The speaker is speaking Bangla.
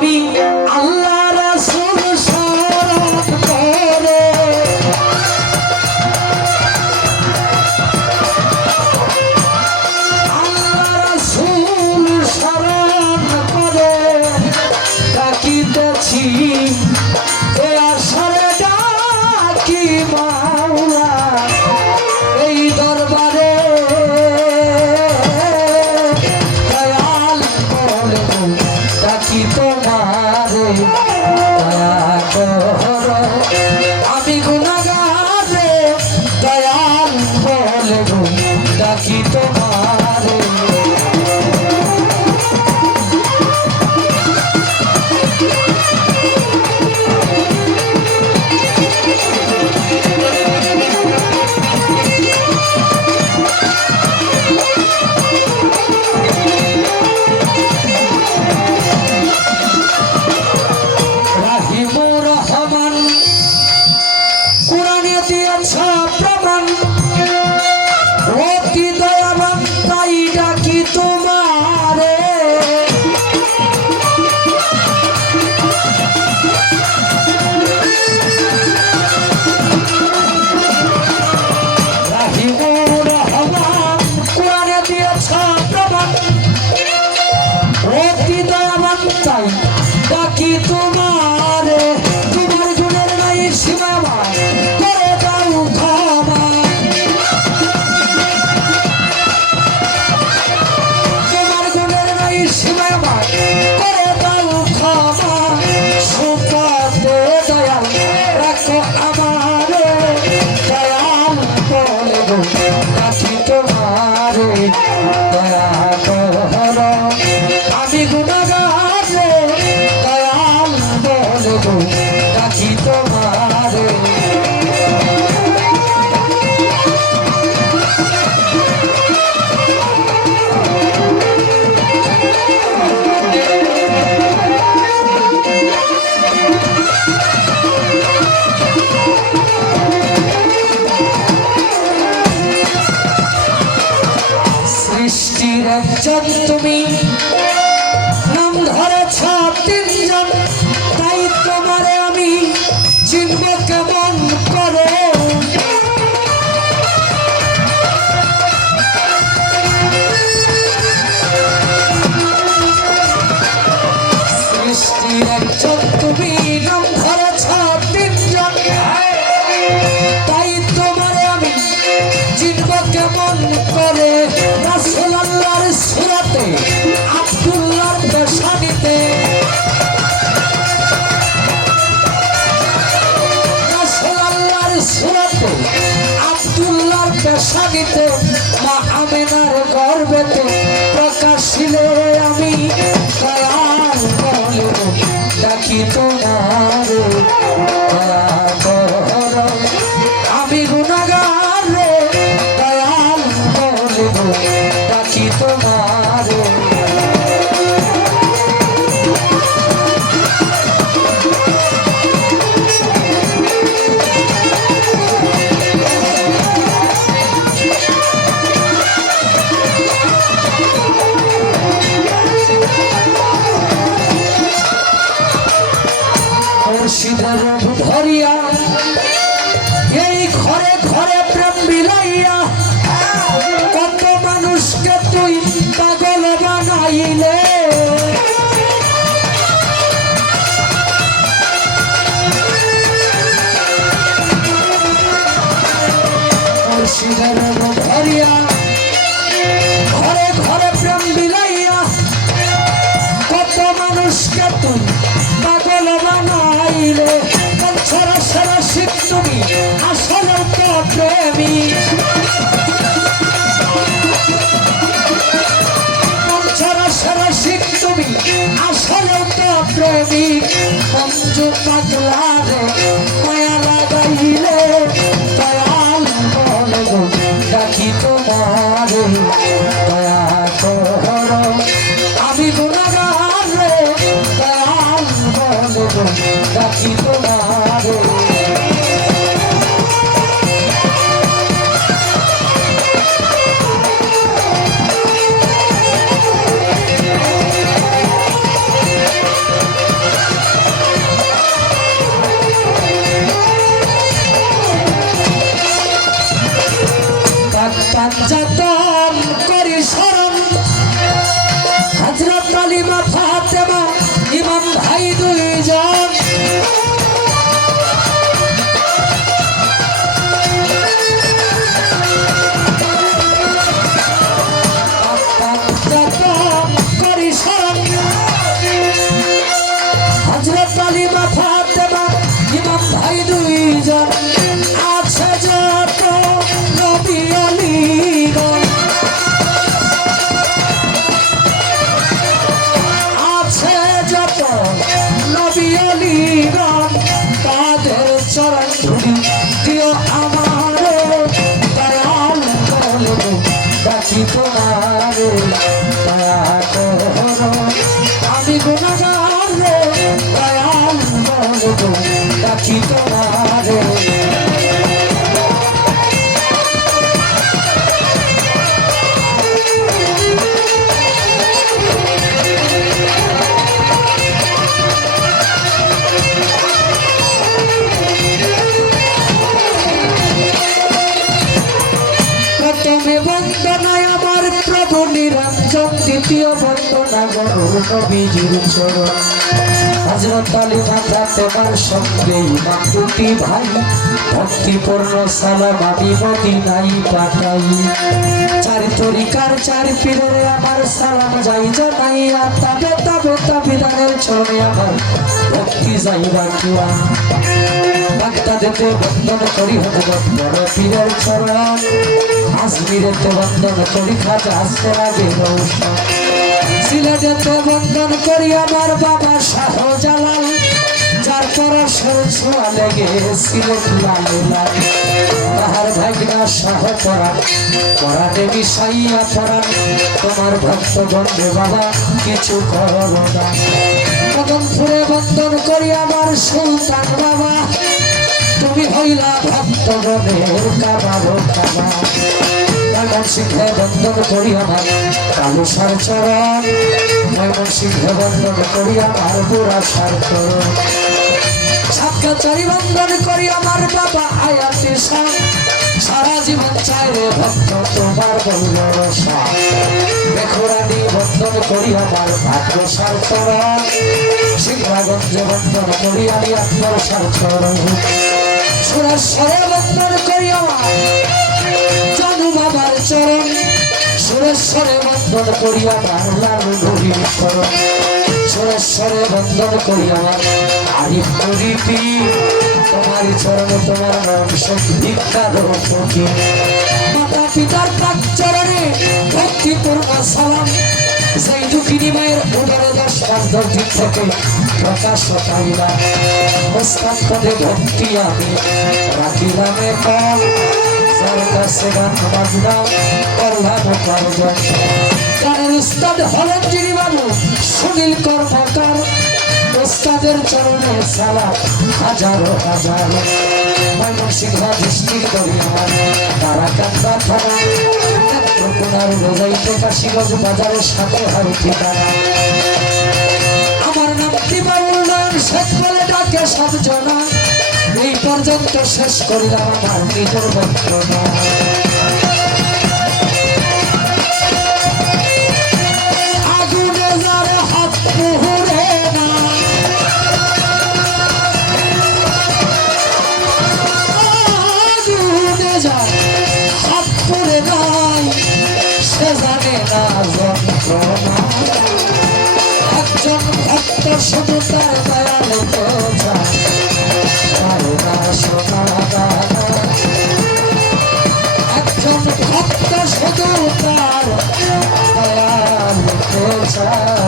আমি আল্লাহ শরণ করে আল্লাহ রাসুল শরণ করে ডাকিতেছি ডাকি তোমার একজন তুমি। নাম ধরে পাগল বানাইলে। ধরিয়া ঘরে ঘরে প্রেম বিলাইয়া কত মানুষ তুমি Thank you. নাম করি স্মরণ। হজরত কালী মাথা se alinhar. দ্বিতীয় বন্দনা গরু নবীজির চরণ। হজরত আলী মাতা তোমার সঙ্গে দুটি ভাই, ভক্তিপূর্ণ সালাম আমি মদিনাই পাঠাই। চার তরিকার চার পীরের আমার সালাম যাই জানাইয়া তবে তবে তাবিদারের চরণে আমার ভক্তি যাই রাখিয়া বাগদাদেতে বন্দন করি হজরত বড় পীরের চরণ। আজমিরেতে বন্দন করি খাজা সেরাগে রৌশন সিলেটেতে বন্দন করি আমার বাবা শাহজালাল, যার পরাশর ছোঁয়া লেগে সিলেট তাহার ভাগনা শাহ পরাণ, পরাণে মিশাইয়া পরাণ, তোমার ভক্ত গন্ধে বাবা কিছু করো না। কদমপুরে বন্দন করি আমার সুলতান বাবা, তুমি হইলা ভক্তগণের কামারো কামা ময়মন সিংহে বন্দন করি আমার কালু সার চরণ ময়মন সিংহে বন্দন করি আমার বুড়া সার চরণ। সাক্ষাচারী বন্দন করি আমার বাবা আয়াতে সার সারা জীবন চাই রে ভক্ত তোমার বলল বেখুরানি বন্দন করি আমার ভাগ্য সার চরণ। সিংহাগঞ্জ বন্দন করি আমি আপনার সার সুরেশ্বরে বন্দন করি সুরেশ্বরে বন্দন করি আমার লালু নবীর চরণ সুরেশ্বরে বন্দন করি আমার আরিফ নদীপি তোমার চরণ, তোমার নাম সন্ধিকার মাতা পিতার পাক চরণে ভক্তিপূর্ণ সালাম। সেই দুঃখিনী মায়ের উদরে দশ দশ দিক থেকে প্রকাশ পাইলা মুস্কান পদে ভক্তি আমি রাখিলামে কম গানের উস্তাদ হলেন যিনি বাবু সুনীল কর্মকার। উস্তাদের চরণে সালাম, হাজারো হাজার। ময়মনসিংহ ডিস্ট্রিক্ট করিয়ার তারা কান্দা থানা নেত্রকোনার রোজাইতে কাশিগঞ্জ বাজারের সাথে হয় ঠিকানা। আমার নাম ত্রিবাবুল নাম, শেখ বলে ডাকে সব জনা। পর্যন্ত শেষ করিলাম আমার নিজের বর্তনা আগুনে যার হাত পুহুরে না। আগুনে যার হাত পুরে নাই, সে জানে না যন্ত্রণা। একজন ভক্ত শুধু তার দয়াল চায় ভক্ত